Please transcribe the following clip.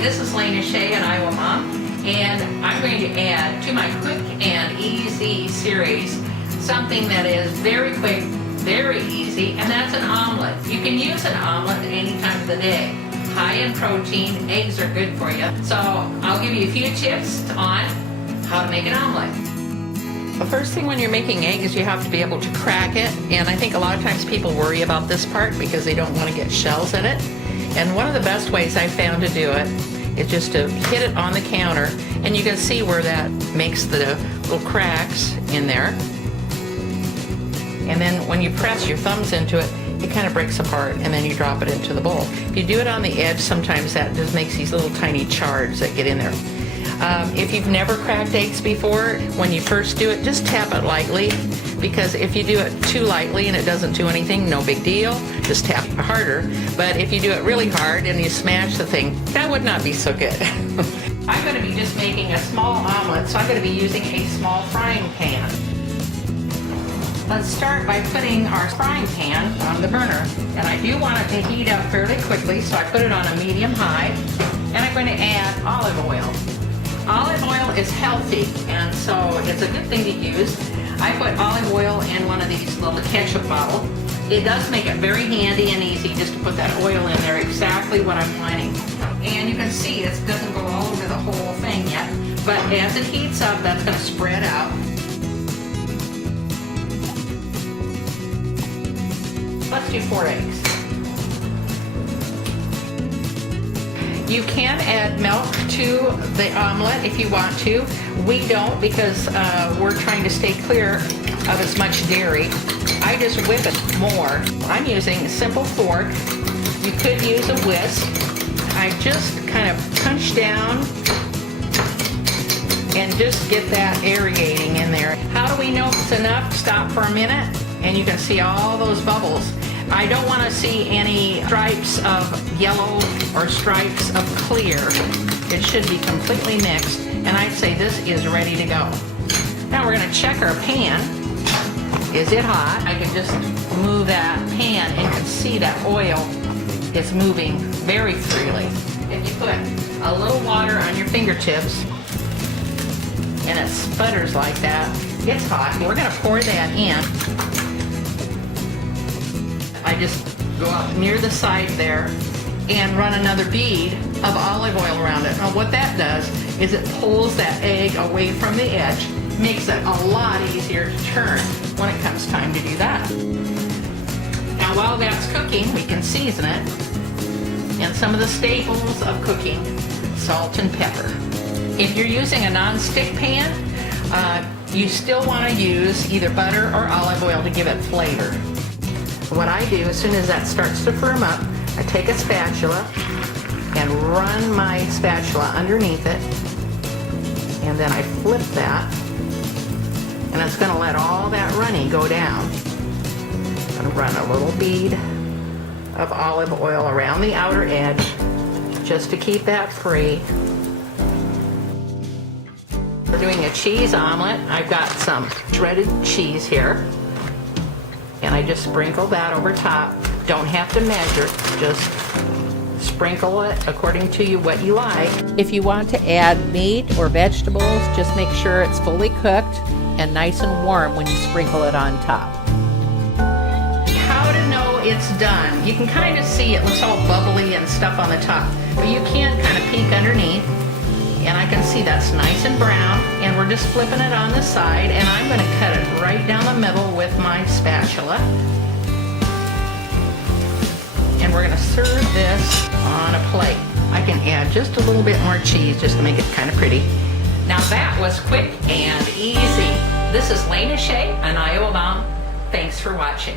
this is Lena Shea, an Iowa mom, and I'm going to add to my quick and easy series something that is very quick, very easy, and that's an omelet. You can use an omelet any time of the day. High in protein, eggs are good for you. So I'll give you a few tips on how to make an omelet. The first thing when you're making eggs, you have to be able to crack it, and I think a lot of times people worry about this part because they don't want to get shells in it. And one of the best ways I found to do it is just to hit it on the counter, and you can see where that makes the little cracks in there. And then when you press your thumbs into it, it kind of breaks apart, and then you drop it into the bowl. If you do it on the edge, sometimes that just makes these little tiny shards that get in there. If you've never cracked eggs before, when you first do it, just tap it lightly, because if you do it too lightly and it doesn't do anything, no big deal, just tap harder. But if you do it really hard and you smash the thing, that would not be so good. I'm going to be just making a small omelet, so I'm going to be using a small frying pan. Let's start by putting our frying pan on the burner. And I do want it to heat up fairly quickly, so I put it on a medium-high. And I'm going to add olive oil. Olive oil is healthy, and so it's a good thing to use. I put olive oil in one of these little ketchup bottles. It does make it very handy and easy just to put that oil in there, exactly what I'm wanting. And you can see it doesn't go all over the whole thing yet, but as it heats up, that's going to spread out. Let's do 4 eggs. You can add milk to the omelet if you want to. We don't, because we're trying to stay clear of as much dairy. I just whip it more. I'm using a simple fork. You could use a whisk. I just kind of punch down and just get that aerating in there. How do we know if it's enough? Stop for a minute and you can see all those bubbles. I don't want to see any stripes of yellow or stripes of clear. It should be completely mixed, and I'd say this is ready to go. Now we're going to check our pan. Is it hot? I can just move that pan and you can see that oil is moving very freely. If you put a little water on your fingertips and it sputters like that, it's hot. We're going to pour that in. I just go up near the side there and run another bead of olive oil around it. Now what that does is it pulls that egg away from the edge, makes it a lot easier to turn when it comes time to do that. Now while that's cooking, we can season it. And some of the staples of cooking, salt and pepper. If you're using a non-stick pan, you still want to use either butter or olive oil to give it flavor. What I do, as soon as that starts to firm up, I take a spatula and run my spatula underneath it, and then I flip that, and it's going to let all that runny go down. I'm going to run a little bead of olive oil around the outer edge just to keep that free. We're doing a cheese omelet. I've got some shredded cheese here. And I just sprinkle that over top. Don't have to measure, just sprinkle it according to what you like. If you want to add meat or vegetables, just make sure it's fully cooked and nice and warm when you sprinkle it on top. How to know it's done? You can kind of see it looks all bubbly and stuff on the top, but you can kind of peek underneath. And I can see that's nice and brown, and we're just flipping it on the side, and I'm going to cut it right down the middle with my spatula. And we're going to serve this on a plate. I can add just a little bit more cheese just to make it kind of pretty. Now that was quick and easy. This is Lena Shea, an Iowa mom. Thanks for watching.